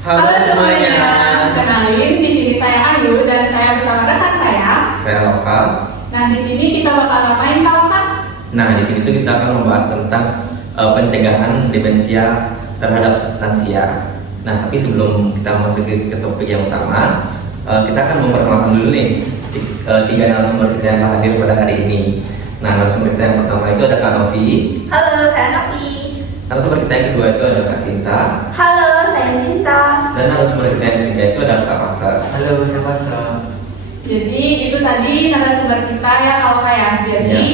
Halo semuanya. Kenalin, di sini saya Ayu dan saya bersama rekan saya. Lokal. Nah, di sini kita bakal ngapain kalau Kak? Nah, di sini tuh kita akan membahas tentang pencegahan demensia terhadap lansia. Nah, tapi sebelum kita masuk ke topik yang utama, kita akan memperkenalkan dulu nih tiga narasumber kita yang hadir pada hari ini. Nah, narasumber kita yang pertama itu ada Kak Novi. Halo, Kak Novi. Narasumber kita yang kedua itu ada Kak Sinta. Halo, saya Sinta. Dan narasumber kita yang ketiga itu ada Kak Pasar. Halo, saya Pasar. Jadi itu tadi narasumber kita ya kalau kayak. Jadi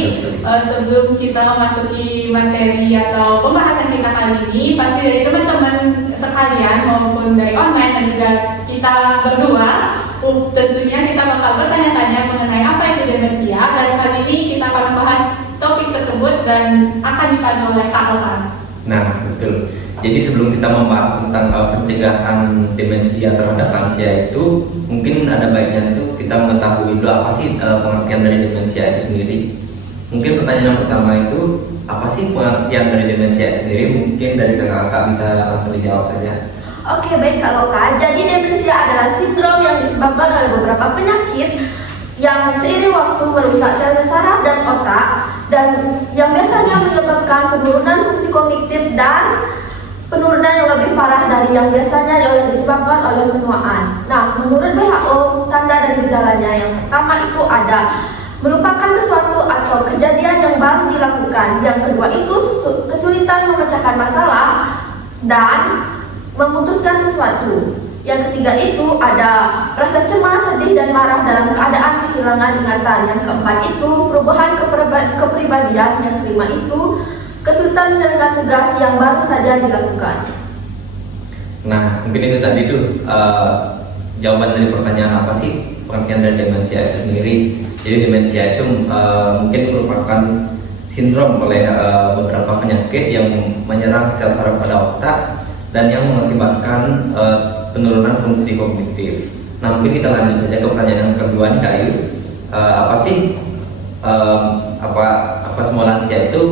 Ya, sebelum kita memasuki materi atau pembahasan kita kali ini, pasti dari teman-teman sekalian maupun dari online dan juga kita berdua, tentunya kita bakal bertanya-tanya mengenai apa itu demensia. Dan kali ini kita akan membahas topik tersebut dan akan dipandu oleh Kak Okan. Nah, betul. Jadi sebelum kita membahas tentang pencegahan demensia terhadap lansia itu, mungkin ada baiknya itu kita mengetahui dulu apa sih pengertian dari demensia itu sendiri. Mungkin pertanyaan yang pertama itu, apa sih pengertian dari demensia itu sendiri? Mungkin dari kakak bisa langsung dijawab saja. Oke, baik Kak Loka. Jadi demensia adalah sindrom yang disebabkan oleh beberapa penyakit yang seiring waktu merusak sel saraf dan otak dan yang biasanya menyebabkan penurunan fungsi kognitif dan penurunan yang lebih parah dari yang biasanya yang disebabkan oleh penuaan. Nah, menurut WHO, tanda dan gejalanya yang pertama itu ada melupakan sesuatu atau kejadian yang baru dilakukan. Yang kedua itu kesulitan memecahkan masalah dan memutuskan sesuatu. Yang ketiga itu ada rasa cemas, sedih, dan marah dalam keadaan kehilangan ingatan. Yang keempat itu perubahan kepribadian. Yang kelima itu kesulitan menjalankan tugas yang baru saja dilakukan. Nah, mungkin itu tadi tuh jawaban dari pertanyaan apa sih pengertian dari demensia itu sendiri. Jadi demensia itu mungkin merupakan sindrom oleh beberapa penyakit yang menyerang sel saraf pada otak dan yang mengakibatkan penurunan fungsi kognitif. Nah, mungkin kita lanjut saja ke pertanyaan yang kedua nih Kak Ayu. Apa sih apa semua lansia itu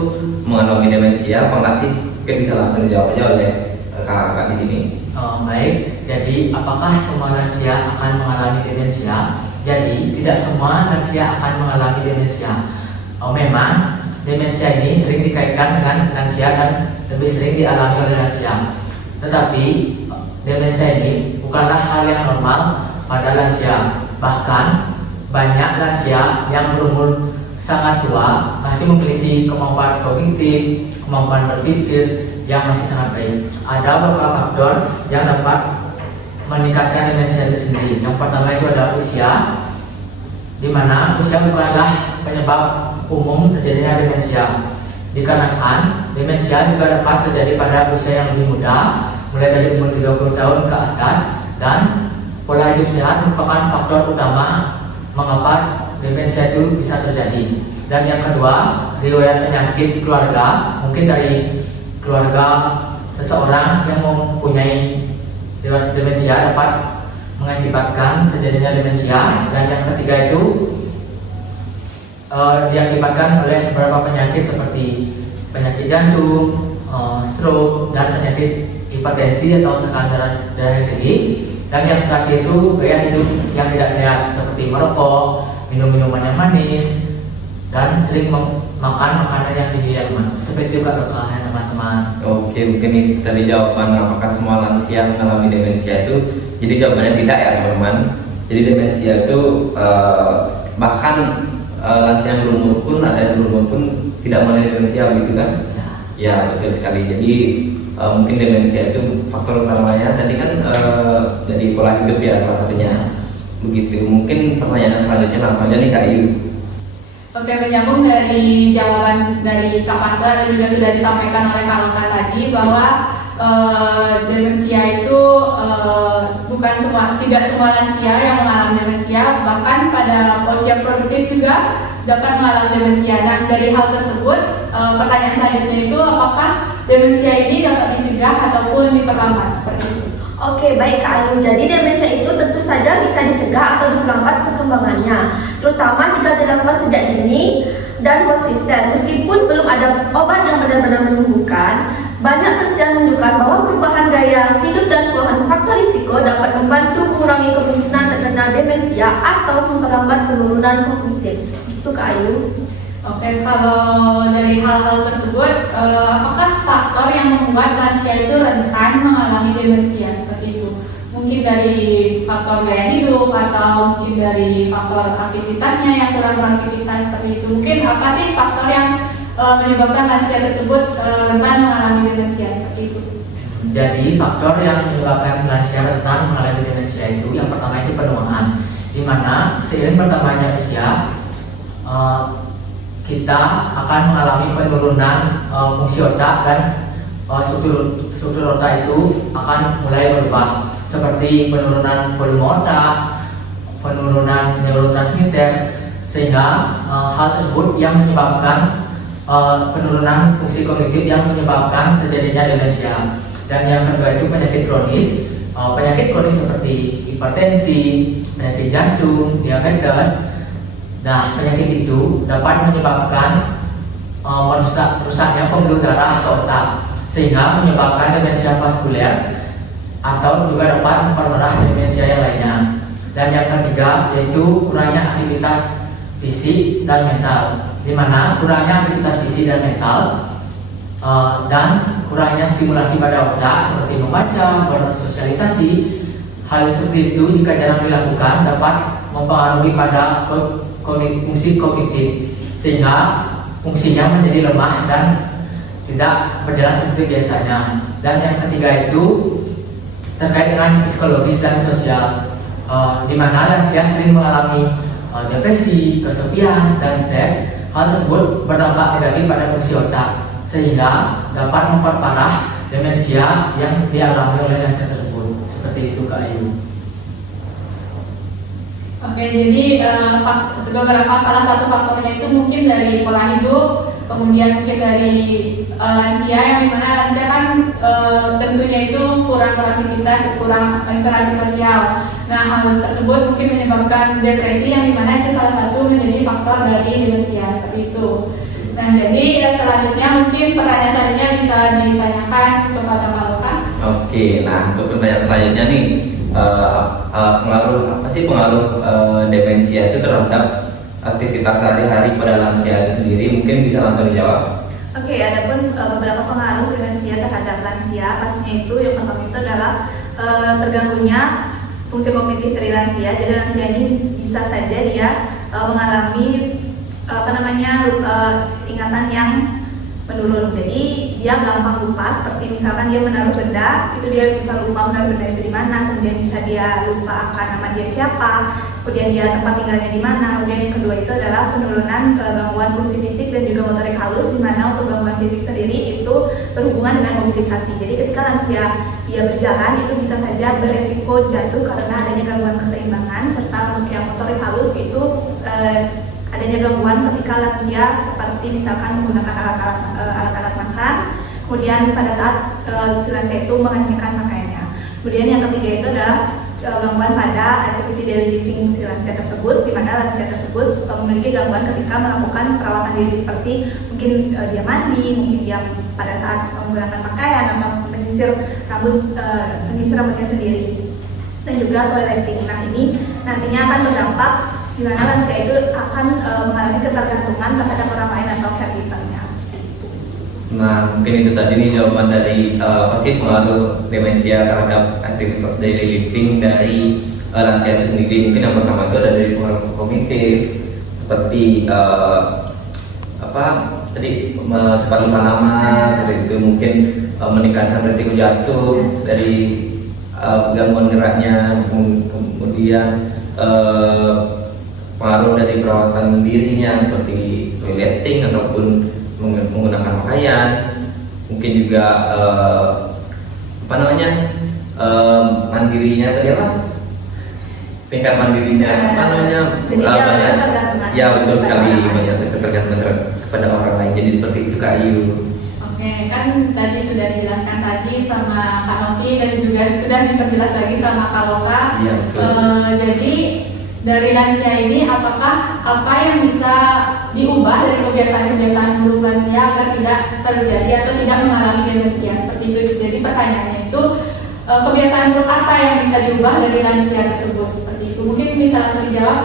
mengalami demensia? Apa enggak sih? Mungkin bisa langsung dijawab aja oleh kakak di sini. Baik, jadi apakah semua lansia akan mengalami demensia? Jadi tidak semua lansia akan mengalami demensia. Memang demensia ini sering dikaitkan dengan lansia dan lebih sering dialami oleh lansia. Tetapi demensia ini bukanlah hal yang normal pada lansia. Bahkan banyak lansia yang berumur sangat tua masih memiliki kemampuan kognitif, kemampuan berpikir yang masih sangat baik. Ada beberapa faktor yang dapat meningkatkan demensia itu sendiri. Yang pertama itu adalah usia, di mana usia bukanlah penyebab umum terjadinya demensia. Dikarenakan demensia juga dapat terjadi pada usia yang lebih muda, mulai dari umur 30 tahun ke atas, dan pola hidup sehat merupakan faktor utama mengapa demensia itu bisa terjadi. Dan yang kedua, riwayat penyakit keluarga, mungkin dari keluarga seseorang yang mempunyai riwayat demensia dapat mengakibatkan terjadinya demensia. Dan yang ketiga itu diakibatkan oleh beberapa penyakit seperti penyakit jantung, stroke, dan penyakit hipertensi atau tekanan darah yang tinggi. Dan yang terakhir itu gaya hidup yang tidak sehat seperti merokok, minum minuman yang manis, dan sering makan makanan yang tinggi lemak. Seperti itu Kak Dokter, teman-teman. Oke, mungkin ini tadi jawaban apakah semua lansia mengalami demensia itu. Jadi jawabannya tidak ya teman-teman. Jadi demensia itu bahkan lansia yang berumur pun, ada yang berumur pun tidak mengalami demensia, begitu kan? Ya, betul sekali. Jadi mungkin demensia itu faktor utamanya tadi kan dari pola hidup ya salah satunya. Begitu. Mungkin pertanyaan selanjutnya langsung aja nih Kak Ayu. Oke, menyambung dari jawaban dari Kak Pasar dan juga sudah disampaikan oleh Kak Loka tadi bahwa demensia itu tidak semua lansia yang mengalami demensia, bahkan pada usia produktif juga dapat mengalami demensia. Nah, dari hal tersebut, pertanyaan selanjutnya itu apakah demensia ini dapat dicegah ataupun diperlambat seperti itu? Oke, baik Kak Ayu. Jadi demensia itu tentu saja bisa dicegah atau diperlambat perkembangannya, terutama jika dilakukan sejak dini dan konsisten. Meskipun belum ada obat yang benar-benar menyembuhkan, banyak penelitian menunjukkan bahwa perubahan gaya hidup dan perubahan faktor risiko dapat membantu mengurangi kemungkinan terkena demensia atau memperlambat penurunan kognitif. Gitu Kak Ayu. Oke, kalau dari hal-hal tersebut, apakah faktor yang membuat lansia itu rentan mengalami demensia seperti itu? Mungkin dari faktor gaya hidup atau mungkin dari faktor aktivitasnya yang kurang beraktivitas seperti itu. Mungkin apa sih faktor yang menyebabkan lansia tersebut rentan mengalami demensia seperti itu? Jadi faktor yang menyebabkan lansia rentan mengalami demensia itu yang pertama itu penuaan, di mana seiring bertambahnya usia kita akan mengalami penurunan fungsi otak dan struktur otak itu akan mulai berubah, seperti penurunan volume otak, penurunan neurotransmitter, sehingga hal tersebut yang menyebabkan penurunan fungsi kognitif yang menyebabkan terjadinya demensia. Dan yang kedua itu penyakit kronis. Penyakit kronis seperti hipertensi, penyakit jantung, diabetes. Nah, penyakit itu dapat menyebabkan rusaknya pembuluh darah atau otak, sehingga menyebabkan demensia vaskuler atau juga dapat memperparah demensia yang lainnya. Dan yang ketiga yaitu kurangnya aktivitas fisik dan mental, di mana kurangnya aktivitas fisik dan mental dan kurangnya stimulasi pada otak seperti membaca, bersosialisasi. Hal seperti itu jika jarang dilakukan dapat mempengaruhi pada fungsi kognitif, sehingga fungsinya menjadi lemah dan tidak berjalan seperti biasanya. Dan yang ketiga itu terkait dengan psikologis dan sosial, di mana lansia sering mengalami depresi, kesepian, dan stres. Hal tersebut berdampak negatif pada fungsi otak, sehingga dapat memperparah demensia yang dialami oleh lansia tersebut. Seperti itu Kak Ayu. Oke, jadi beberapa salah satu faktornya itu mungkin dari pola hidup, kemudian mungkin dari lansia yang dimana lansia kan tentunya itu kurang beraktivitas, kurang interaksi sosial. Nah, hal tersebut mungkin menyebabkan depresi yang dimana itu salah satu menjadi faktor dari demensia seperti itu. Nah, jadi selanjutnya mungkin pertanyaan selanjutnya bisa ditanyakan kepada Pak Loka. Oke, nah untuk pertanyaan selanjutnya nih, pengaruh apa sih pengaruh demensia itu terhadap aktivitas sehari-hari pada lansia itu sendiri? Mungkin bisa langsung dijawab. Oke, adapun beberapa pengaruh demensia terhadap lansia, pastinya itu yang pertama itu adalah terganggunya fungsi kognitif dari lansia. Jadi lansia ini bisa saja dia mengalami ingatan yang menurun. Jadi dia gampang lupa, seperti misalkan dia menaruh benda, itu dia bisa lupa menaruh benda itu di mana, kemudian bisa dia lupa akan nama dia siapa, kemudian dia tempat tinggalnya di mana. Kemudian yang kedua itu adalah penurunan gangguan fungsi fisik dan juga motorik halus, di mana untuk gangguan fisik sendiri itu berhubungan dengan mobilisasi. Jadi ketika lansia dia berjalan itu bisa saja beresiko jatuh karena adanya gangguan keseimbangan, serta untuk yang motorik halus itu adanya gangguan ketika lansia seperti misalkan menggunakan alat-alat makan, kemudian pada saat si lansia itu mengencingkan pakaiannya. Kemudian yang ketiga itu adalah gangguan pada activity daily living si lansia tersebut, di mana lansia tersebut memiliki gangguan ketika melakukan perawatan diri, seperti mungkin dia mandi, mungkin dia pada saat menggunakan pakaian atau menyisir rambutnya sendiri, dan juga toileting. Nah, ini nantinya akan berdampak di mana lansia itu akan mengalami ketergantungan terhadap orang lain atau caregiver-nya seperti itu. Nah, mungkin itu tadi nih jawaban dari apa sih pengaruh demensia terhadap aktivitas daily living dari lansia itu sendiri. Mungkin yang pertama itu ada dari pengaruh kognitif seperti cepat lupa nama, seperti itu, mungkin meningkatkan risiko jatuh dari gangguan geraknya, kemudian pengaruh dari perawatan dirinya seperti toileting ataupun menggunakan pakaian, mungkin juga mandirinya tadi apa? Tingkat mandirinya banyak. Ya, betul sekali, banyak ketergantungan kepada orang lain. Jadi seperti itu Kak Ayu. Oke, kan tadi sudah dijelaskan tadi sama Kak Novi dan juga sudah diperjelas lagi sama Kak Loka. Iya, betul. Jadi dari lansia ini apakah apa yang bisa diubah dari kebiasaan-kebiasaan buruk lansia agar tidak terjadi atau tidak mengalami demensia seperti itu? Jadi pertanyaannya itu kebiasaan buruk apa yang bisa diubah dari lansia tersebut seperti itu. Mungkin bisa langsung dijawab.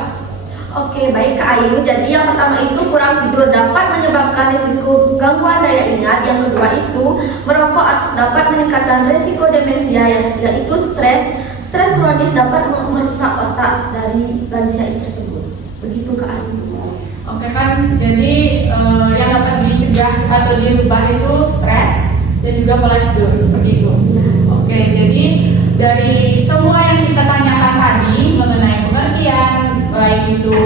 Oke, baik Kak Ayu. Jadi yang pertama itu kurang tidur dapat menyebabkan risiko gangguan daya ingat. Yang kedua itu merokok dapat meningkatkan risiko demensia. Yang ketiga itu stres. Stres kronis dapat merusak otak dari lansia tersebut. Begitu Kak Ayu. Oke kan, jadi yang dapat dicegah atau diubah itu stres dan juga pola tidur seperti itu. Oke, jadi dari semua yang kita tanyakan tadi mengenai pengertian, baik itu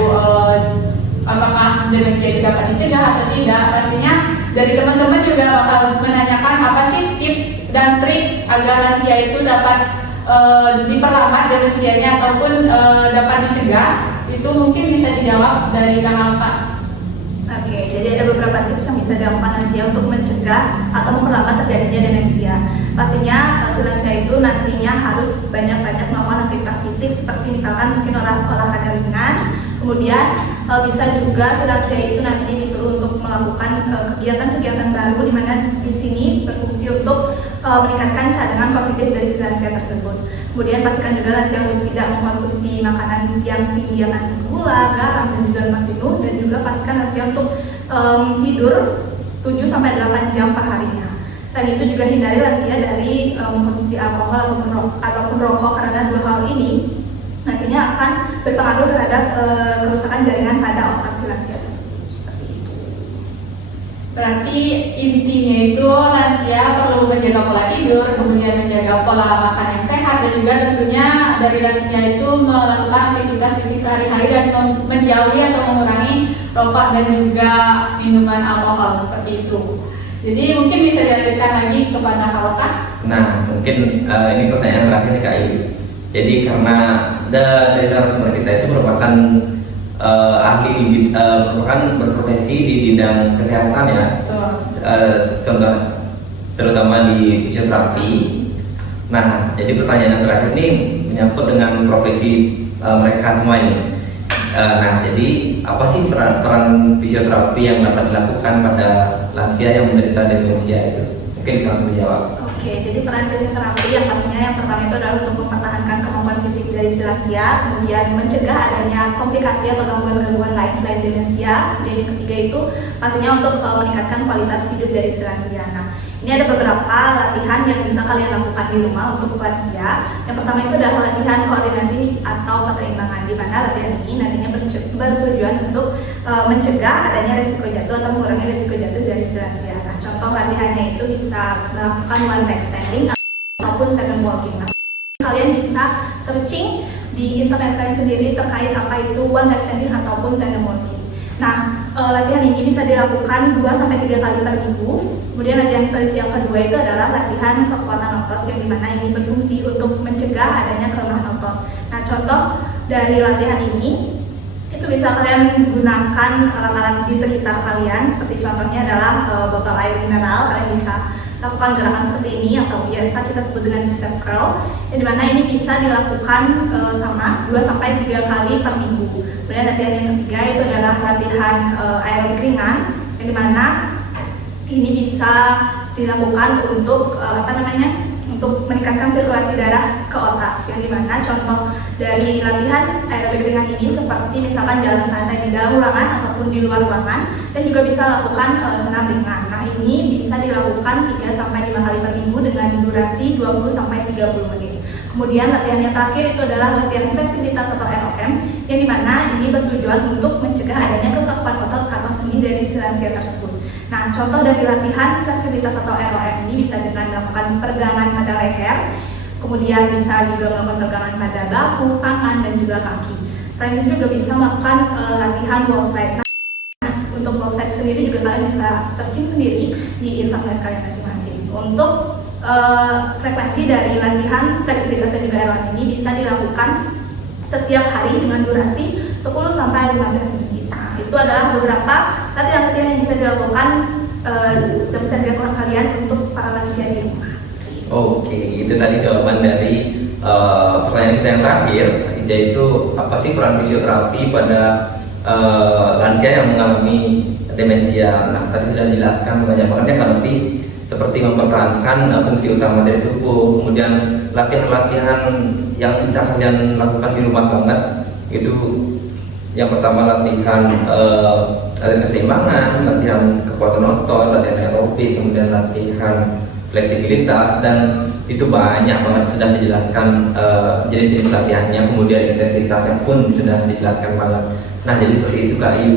apakah demensia itu dapat dicegah atau tidak, pastinya dari teman-teman juga bakal menanyakan apa sih tips dan trik agar lansia itu dapat diperlambat demensianya ataupun dapat dicegah. Itu mungkin bisa dijawab dari Kang Alfa. Oke, jadi ada beberapa tips yang bisa dilakukan lansia untuk mencegah atau memperlambat terjadinya demensia. Pastinya si lansia itu nantinya harus banyak-banyak melakukan aktivitas fisik seperti misalkan mungkin olahraga ringan. Kemudian bisa juga si lansia itu nanti disuruh untuk melakukan kegiatan-kegiatan baru di mana di sini berfungsi untuk meningkatkan cadangan kognitif dari si lansia tersebut. Kemudian pastikan juga lansia untuk tidak mengkonsumsi makanan yang tinggi akan gula, garam, dan juga lemak jenuh, dan juga pastikan lansia untuk tidur 7-8 jam per harinya. Selain itu juga hindari lansia dari mengkonsumsi alkohol ataupun rokok karena dua hal ini nantinya akan berpengaruh terhadap kerusakan jaringan pada otak si lansia tersebut. Seperti itu. Berarti intinya itu lansia perlu menjaga pola tidur, kemudian menjaga pola makan yang sehat, dan juga tentunya dari lansia itu melakukan aktivitas fisik sehari-hari dan menjauhi atau mengurangi rokok dan juga minuman alkohol seperti itu. Jadi mungkin bisa dialihkan lagi kepada Kak Oka. Nah, mungkin ini pertanyaan terakhir nih Kak Ayu. Jadi karena dari narasumber kita itu merupakan ahli merupakan berprofesi di bidang kesehatan ya. Contoh terutama di fisioterapi. Nah, jadi pertanyaan yang terakhir ini menyangkut dengan profesi mereka semua ini. Nah, jadi apa sih peran fisioterapi yang dapat dilakukan pada lansia yang menderita demensia itu? Mungkin bisa langsung dijawab. Oke, jadi peran fisioterapi yang pastinya yang pertama itu adalah untuk mempertahankan kemampuan fisik dari si lansia, kemudian mencegah adanya komplikasi atau gangguan-gangguan lain selain demensia. Dan yang ketiga itu pastinya untuk meningkatkan kualitas hidup dari si lansia. Nah, ini ada beberapa latihan yang bisa kalian lakukan di rumah untuk lansia. Yang pertama itu adalah latihan koordinasi atau keseimbangan, di mana latihan ini nantinya bertujuan untuk mencegah adanya risiko jatuh atau mengurangi risiko jatuh dari si lansia. Nah, contoh latihannya itu bisa melakukan one leg standing ataupun tandem walking. Nah, kalian bisa searching di internet kalian sendiri terkait apa itu one leg standing ataupun tandem walking. Nah, latihan ini bisa dilakukan 2-3 kali per minggu. Kemudian latihan yang kedua itu adalah latihan kekuatan otot yang dimana ini berfungsi untuk mencegah adanya kelemahan otot. Nah, contoh dari latihan ini itu bisa kalian gunakan alat-alat di sekitar kalian, seperti contohnya adalah botol air mineral. Kalian bisa lakukan gerakan seperti ini atau biasa kita sebut dengan bicep curl, yang dimana ini bisa dilakukan sama 2-3 kali per minggu. Kemudian latihan yang ketiga itu adalah latihan aerobik ringan, yang dimana ini bisa dilakukan untuk untuk meningkatkan sirkulasi darah ke otak, yang dimana contoh dari latihan aerobik ringan ini seperti misalkan jalan santai di dalam ruangan ataupun di luar ruangan, dan juga bisa lakukan senam ringan. Nah, ini bisa dilakukan 3-5 kali per minggu dengan durasi 20-30 menit. Kemudian latihan yang terakhir itu adalah latihan fleksibilitas atau ROM, yang dimana ini bertujuan untuk mencegah adanya kekakuan otot atau sendi dari si lansia tersebut. Nah, contoh dari latihan fleksibilitas atau ROM ini bisa dengan melakukan peregangan pada leher, kemudian bisa juga melakukan peregangan pada bahu, tangan, dan juga kaki. Selain itu juga bisa melakukan latihan wall slide. Nah, untuk wall slide sendiri juga kalian bisa searching sendiri di internet kalian masing-masing. Untuk frekuensi dari latihan fleksibilitas dan juga ROM ini bisa dilakukan setiap hari dengan durasi 10-15 menit. Nah, itu adalah beberapa latihan-latihan yang bisa dilakukan dan bisa dilakukan kalian untuk para lansia di rumah. Oke, itu tadi jawaban dari pertanyaan kita yang terakhir, yaitu apa sih peran fisioterapi pada lansia yang mengalami demensia. Nah, tadi sudah dijelaskan banyak banget ya Mbak Novi, seperti mempertahankan fungsi utama dari tubuh, kemudian latihan-latihan yang bisa kalian lakukan di rumah banget itu yang pertama latihan keseimbangan, latihan kekuatan otot, latihan aerobik, kemudian latihan fleksibilitas, dan itu banyak banget sudah dijelaskan jenis-jenis latihannya, kemudian intensitasnya pun sudah dijelaskan banget. Nah jadi seperti itu Kak Ayu,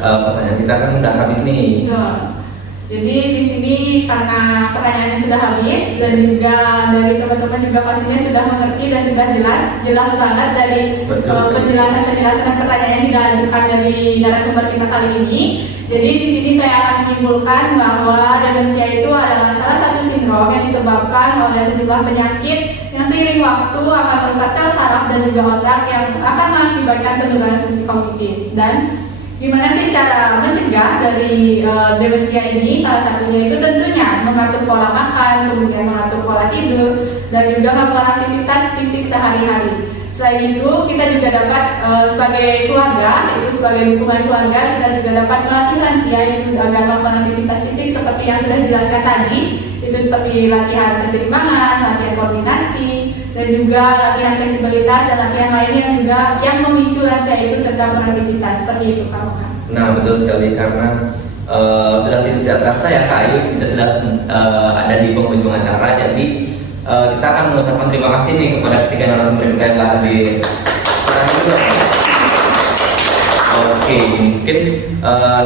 pertanyaan kita kan udah habis nih. Ya. Jadi di sini karena pertanyaannya sudah habis dan juga dari teman-teman juga pastinya sudah mengerti dan sudah jelas banget dari penjelasan pertanyaan yang diajukan dari narasumber kita kali ini. Jadi di sini saya akan menyimpulkan bahwa demensia itu adalah salah satu sindrom yang disebabkan oleh sejumlah penyakit yang seiring waktu akan merusak sel saraf dan juga otak yang akan mengakibatkan penurunan fungsi kognitif. Dan gimana sih cara mencegah dari demensia ini? Salah satunya itu tentunya mengatur pola makan, kemudian mengatur pola tidur, dan juga melakukan aktivitas fisik sehari-hari. Selain itu, kita juga dapat sebagai keluarga, itu sebagai lingkungan keluarga, kita juga dapat melatih lansia itu agar melakukan aktivitas fisik seperti yang sudah dijelaskan tadi, itu seperti latihan keseimbangan, latihan koordinasi, dan juga latihan fleksibilitas dan latihan lain yang juga yang memicu lansia itu tetap beraktivitas seperti itu Kak. Nah betul sekali, karena sudah tidak terasa ya Kak Ayu, kita sudah ada di penghujung acara, jadi kita akan mengucapkan terima kasih nih kepada ketiga narasumber yang telah hadir. Oke, mungkin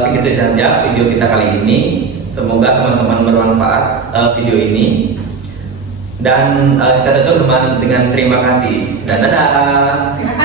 segitu saja video kita kali ini. Semoga teman-teman bermanfaat video ini. Dan kita tutup dengan terima kasih dan dadah. Terima